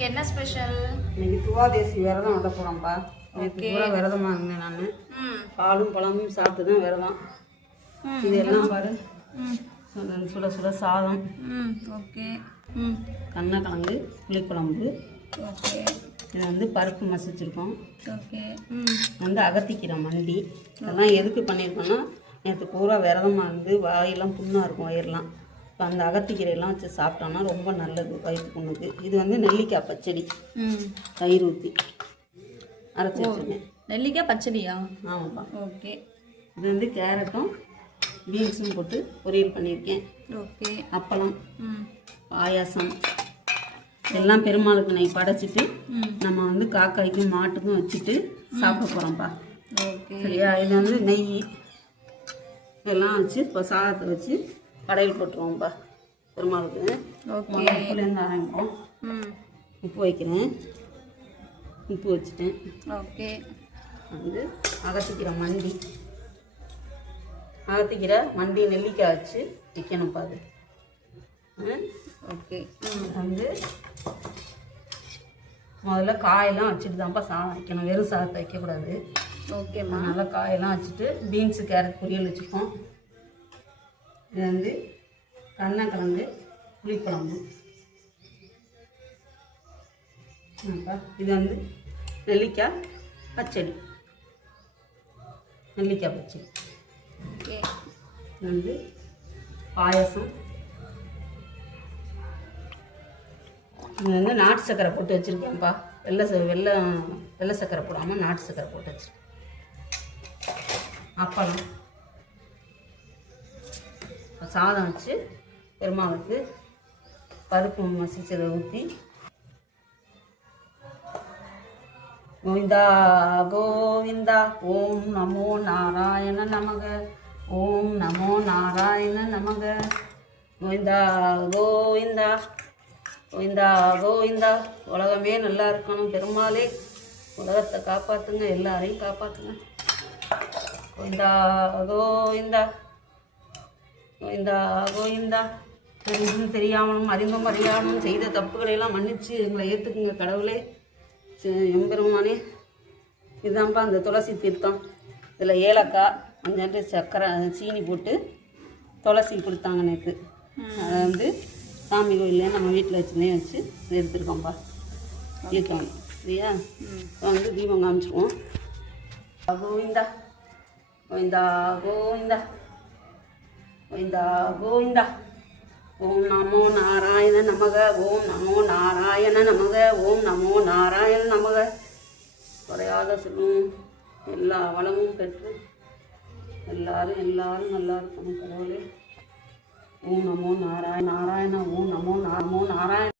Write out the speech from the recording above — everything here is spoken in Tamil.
இன்னைக்கு என்ன ஸ்பெஷல் இன்னைக்கு துவாதேசி விரதம் விட போகிறோம்ப்பா நேற்று. பூரா விரதமாக இருந்தேன் நான். பாலும் பழமும் சாப்பிட்டு தான் விரதம். இது எல்லாம் பாரு. சுட- சுட சாதம். ஓகே ம். கண்ணக்கிழங்கு புளிக்குழம்பு. ஓகே இது வந்து பருப்பு மசிச்சிருக்கோம். ஓகே வந்து அகத்திக்கீரை மண்டி. இதெல்லாம் எதுக்கு பண்ணியிருக்கோம்னா நேற்று பூரா விரதமாக இருந்து வாயெல்லாம் புண்ணாக இருக்கும் வயிறுலாம் அந்த அகத்திக்கீரையெல்லாம் வச்சு சாப்பிட்டோம்னா ரொம்ப நல்லது வயிற்று புண்ணுக்கு. இது வந்து நெல்லிக்காய் பச்சடி. தயிர் ஊற்றி அரைச்சி வச்சுருக்கேன். நெல்லிக்காய் பச்சடியா? ஆமாப்பா. ஓகே. இது வந்து கேரட்டும் பீன்ஸும் போட்டு பொரியல் பண்ணியிருக்கேன். ஓகே. அப்பளம் பாயாசம் எல்லாம் பெருமாளுக்கு நெய் படைச்சிட்டு நம்ம வந்து காக்காய்க்கும் மாட்டுக்கும் வச்சுட்டு சாப்பிட போகிறோம்ப்பா ஓகே. சரியா? இது வந்து நெய் இதெல்லாம் வச்சு இப்போ சாதத்தை வச்சு கடையில் போட்டுருவோம்ப்பா. பெருமாளுக்கு. உப்புலேருந்து ஆரம்பிப்போம் ம். உப்பு வைக்கிறேன். உப்பு வச்சுட்டேன். ஓகே. வந்து அகத்திக்கிற மண்டி. அகத்திக்கிற மண்டி நெல்லிக்காய் வச்சு வைக்கணும்ப்பா அது? ஓகே. வந்து முதல்ல காயெல்லாம் வச்சுட்டு தான்ப்பா சாதம் வைக்கணும். வெறும் சாதத்தை வைக்கக்கூடாது. ஓகேம்மா. அதனால் காயெல்லாம் வச்சுட்டு பீன்ஸு கேரட் பொரியல் வச்சுப்போம். இது வந்து கண்ணக்கிழங்கு புளிக்குழம்பு. ஆப்பா இது வந்து நெல்லிக்காய் பச்சடி. நெல்லிக்காய் பச்சடி. இது வந்து பாயசம். இது வந்து நாட்டு சக்கரை போட்டு வச்சுருக்கேன்ப்பா. வெள்ளை ச வெள்ளை வெள்ளை சக்கரை போடாமல் நாட்டு சக்கரை போட்டு வச்சுருக்கேன். அப்பளம். சாதம் வச்சு பெருமாளுக்கு பருப்பு மசிச்சதை ஊற்றி கோவிந்தா கோவிந்தா ஓம் நமோ நாராயண நமக. ஓம் நமோ நாராயண நமக. கோவிந்தா கோவிந்தா கோவிந்தா கோவிந்தா. உலகமே நல்லா இருக்கணும் பெருமாளே. உலகத்தை காப்பாற்றுங்க எல்லாரையும் காப்பாற்றுங்க கோவிந்தா கோவிந்தா. இந்த கோவிந்தா தெரிஞ்சும் தெரியாமலும் அறிந்தும் அறியாமலும் செய்த தப்புகளை எல்லாம் மன்னிச்சு எங்களை ஏற்றுக்குங்க கடவுளே. எம்பெருமானே இதுதான்ப்பா அந்த துளசி தீர்த்தம். இதில் ஏலக்காய் கொஞ்சோண்டு சர்க்கரை சீனி போட்டு துளசி கொடுத்தாங்க நேற்று அதை வந்து சாமி கோயிலே நம்ம வீட்டில் வச்சுனே வச்சு எடுத்துருக்கோம்ப்பா தீர்த்தம். சரியா? இப்போ வந்து தீபம் காமிச்சிருவோம். கோவிந்தா கோவிந்தா கோவிந்தா. கோவிந்தா கோவிந்தா. ஓம் நமோ நாராயண நமக ஓம் நமோ நாராயண நமக ஓம் நமோ நாராயண நமக. குறையாத சொல்லும் எல்லா வளமும் பெற்று எல்லாரும் எல்லாரும் நல்லா இருக்கணும் கடவுளே. ஓம் நமோ நாராயண நாராயண ஓம் நமோ நமோ நாராயண.